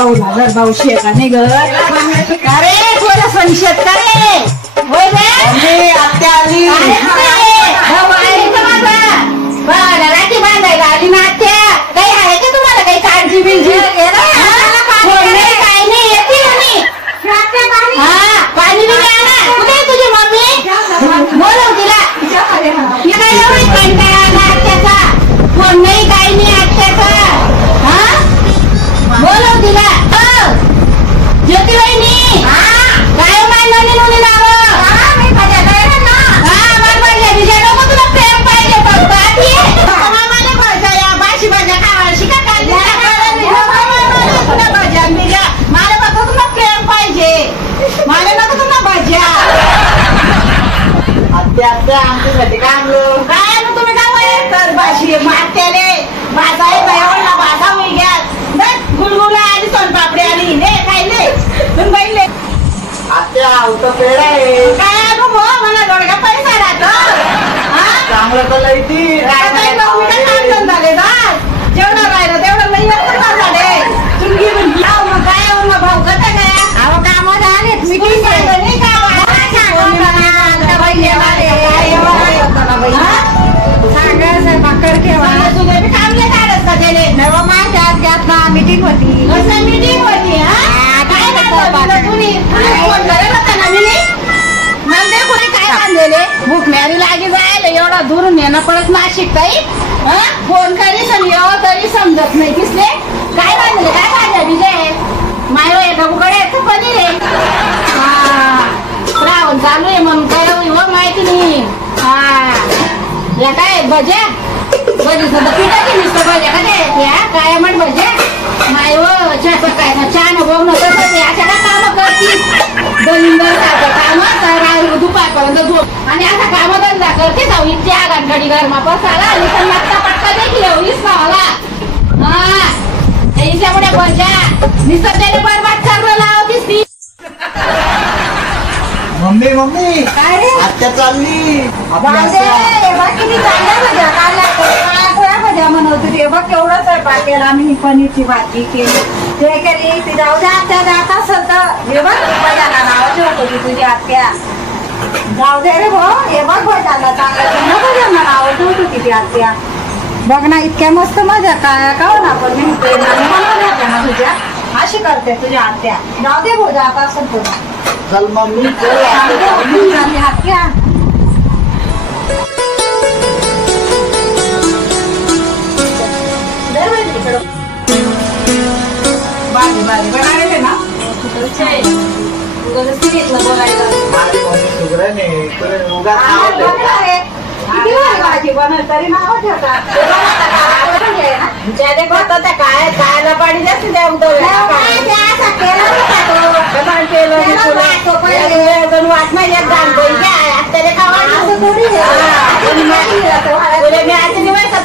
भाऊ झालं भाऊ शेताने घर अरे थोडं सण शेतकरी होय रे आत्या आली राखी बांधायला आली ना आत्या काही आहे का तुम्हाला काही काळजी बिलजी काही नाही येते पाणी बिणी आणा कुठे आहे तुझी मम्मी बोलव तिला काय एवढी कंटाळा आला आत्याचा फोन नाही काही नाही आत्याचा बोलव तिला ज्योती वहिनी काय मांडणी नोंदी नावं माझ्या विजय नको तुला प्रेम पाहिजे मला भाज्या या भाजी भाज्या खावा शिका काढली भाज्या बिज्या मला नको तुला प्रेम पाहिजे मला नको तुला भाज्या आत्या आमच्यासाठी काय आणलं काय आणलं तुम्ही काय तर भाजी मात्याले भाजा एवढा भाजा मी घ्या गुलगुला आली सोनपापडी आली ले खायले तुम्ही बघले आत्या होतं पेड आहे काय आणू मला दोडका पैसा राहतो चांगलं तर लई काम झाले ना जेवढं राहिलं तेवढं नाही झाले चुंगी मग काय भाऊ कसं काय अहो कामात आलेत मीटिंग नाही का मीटिंग होती मीटिंग होती कोणी काय बांधलेले भूक म्यारी लागे जायला एवढा दुरून येणं पडत नाशिक काही फोन करी यावं तरी समजत नाही दिसले काय बांधले काय भाज्या बिजे माय ढबुकडे पनीर आहे श्रावण चालू आहे म्हणून काय माहिती नाही या काय भज्या पिठाची नुसतं भज्या का काय म्हण भज्या नाही काय ना चहा न बघ तसंच अशा का कामं करतील दलिंदर सारखं काम दुपारपर्यंत झोप आणि असा कामधंदा करते जाऊ इतकी आगांकडे गरमा पसाला आणि पत्ता पटका देखील येऊच ना मला त्याच्यामुळे भज्या निसर्गाने बरबाद चाललं लावतीस ती मम्मी मम्मी काय रे आत्या चालली किती चांगल्या भज्या म्हणत होती बघ केवढं स्वयंपाक केला आम्ही पनीरची भाजी केली ते केली ती जाऊ द्या आत्या जात असेल तर हे बघ भज्याला नाव ठेवत होती तुझी आत्या जाऊ दे रे भाऊ हे बघ भज्याला चांगलं भज्यांना नाव ठेवत होती ती आत्या बघ ना इतक्या मस्त मजा काय का ना पण मी ना तुझ्या अशी करते तुझ्या आत्या जाऊ दे भाऊ जात असेल तुला चल मम्मी आत्या भाजी भाजी बनायले ना भाजी बनल तरी नाव ठेवतात काय खायला पाणी जास्त द्या वाट नाही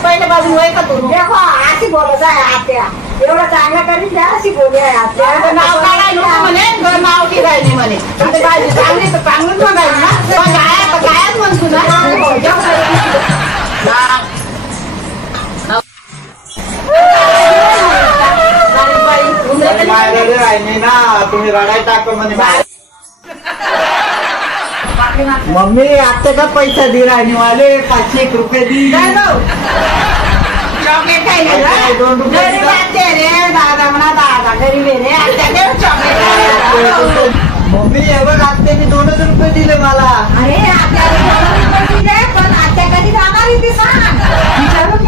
पहिल्या बाजून वय का तू अशी बोलत आहे आत्या एवढं चांगलं करीत द्या अशी बोली आहे आत्या नाव काढायला म्हणे नाव की राहिली म्हणे भाजी चांगली तर चांगलीच म्हणायची ना कायच म्हणतो ना तुम्ही रडाय टाक म्हणे मम्मी आत्ता का पैसा दे राहणे वाले 500 रुपये दी चॉकलेट खायला 2 रुपये रे दादा म्हणा दादा गरीब रे आत्या चॉकलेट मम्मी एवढं आत्याने 2 रुपये दिले मला अरे आत्या दिले पण आत्या कधी जाणार इथे सांग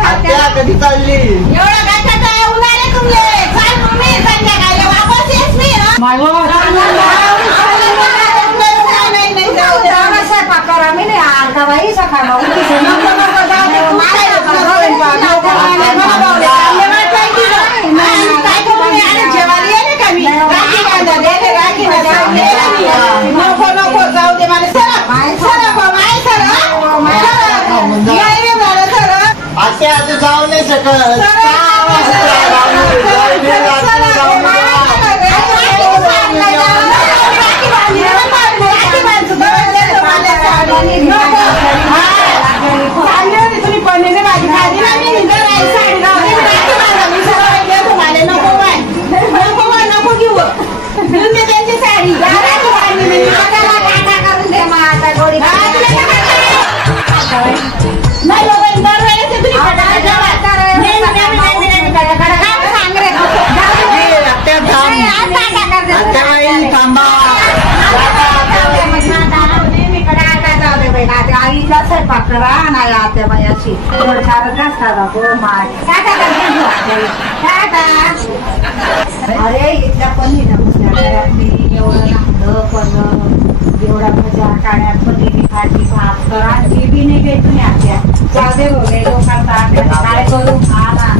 आत्या कधी चालली एवढं काय काय उन्हाळे तुमले चाल मम्मी संध्याकाळी वापस येस मी करा मी नाही अर्धा बाई सकाळ नको जाऊ दे मला आत्या आता जाऊ नाही शकत तुम्ही पनीर भाजी खाली ना मी साडी नको तिला स्वयंपाक करा नाही आत्या बायाची अरे इथल्या पण एवढं लागलं पण एवढा भजा काढ्या पनीर भाजी भात करा जी बी नाही भेटून आत्या जाऊ दे लोकांचा काय करू खा ना